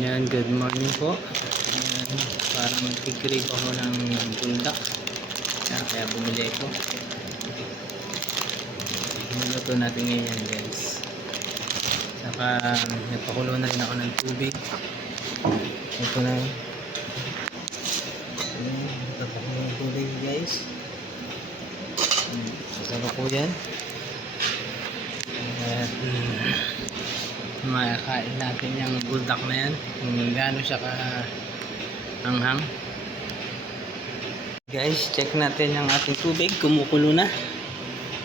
Yan, good morning po. Yan, para mag-crave ako ng buldak. Yan, kaya bumili ko. Niluto natin ngayon, guys. Saka nagpakulo na rin ako ng tubig. Ito na. Nagpakulo ng tubig, guys. Sarap po yan. At makakain natin yung buldak na yan kung gaano siya ka-hanghang. Guys, check natin yung ating tubig. Kumukulo na.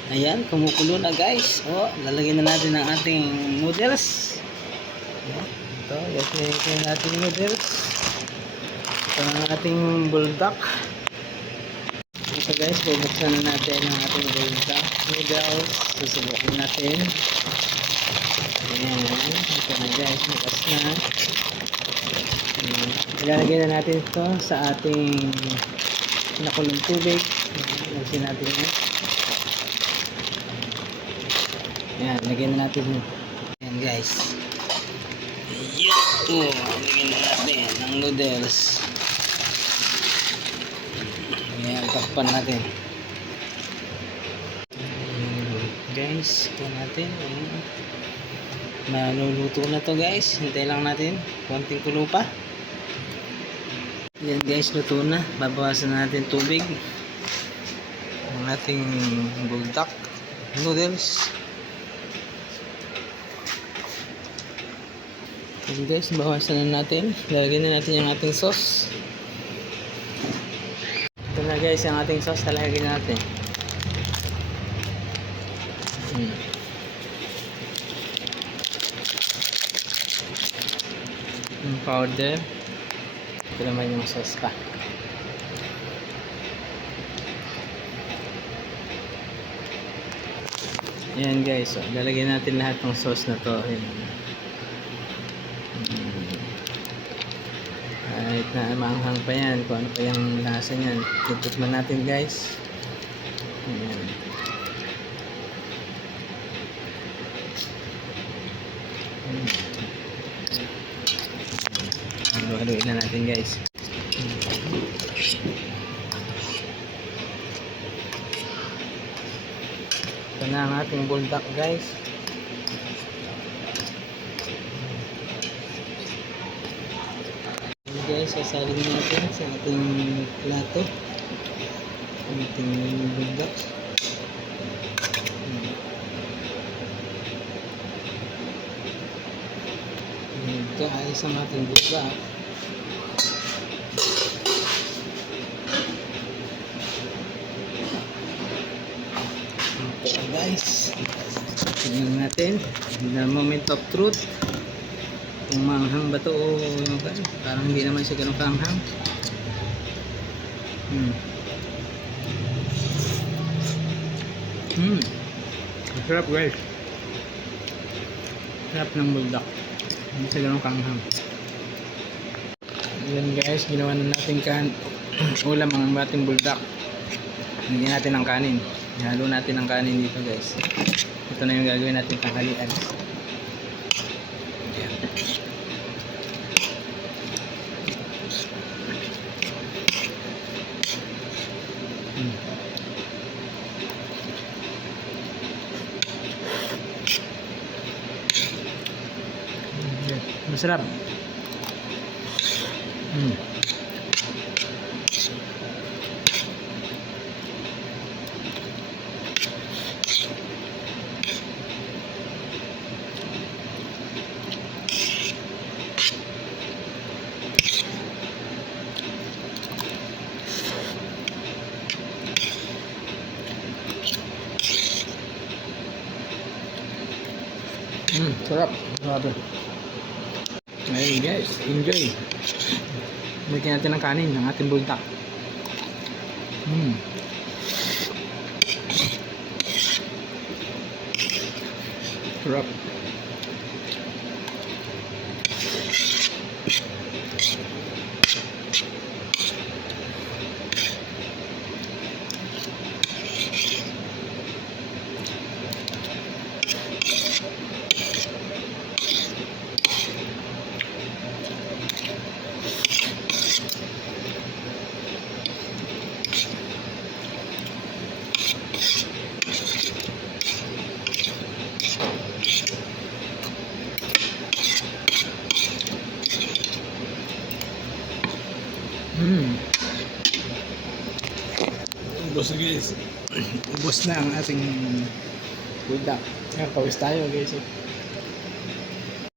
Ayan, kumukulo na, guys. Lalagyan na natin ang ating noodles. Ito, lalagyan natin noodles. Ito ang ating buldak. Ito, guys, bubuksan na natin ang ating buldak noodles. Susubukin natin. Ayan, ito na, guys, bukas na. Ilalagay na natin ito sa ating pinakulong tubig. Lagyan natin yan. Ayan, lagyan na natin. Ayan, guys. Ayan, lagyan na natin ang noodles. Ayan, takpan natin. Guys, ito natin. Ayan. Maluluto na to, guys. Hintay lang natin. Konting kulo pa. Yan, guys, luto na. Babawasan natin tubig. Ang ating buldak noodles. Yan, guys, bawasan na natin. Lalagyan na natin yung ating sauce. Ito na, guys, ang ating sauce. Lalagyan natin. Yung powder. Ito naman yung sauce pa. Ayan, guys, so lalagyan natin lahat ng sauce na to. Kahit na maanghang pa yan, kung ano pa yung lasa nyan, tutukman natin, guys. Ayan. Haluin na natin, guys. Ito na ang ating buldak, guys. Guys, sasalin natin sa ating plato ang ating buldak. Ito ay isang ating buldak. Ito, guys, tingnan natin the moment of truth kung maanghang ba ito o parang hindi naman siya ganun kaanghang. Sarap, guys. Sarap ng buldak, hindi siya ganun kaanghang. Ayan, guys, ginawa na natin ulam ang ating buldak. Lagyan natin ng kanin. Ihalo natin ang kanin dito, guys. Ito na yung gagawin natin tanghalian. Ayan. Masarap. Sarap. Grabe. Ayun, guys, enjoy. Bigyan natin ng kanin ng ating buldak. Sarap. Ubos na guys. Ubos na ang ating product. Kaya pawis tayo guys.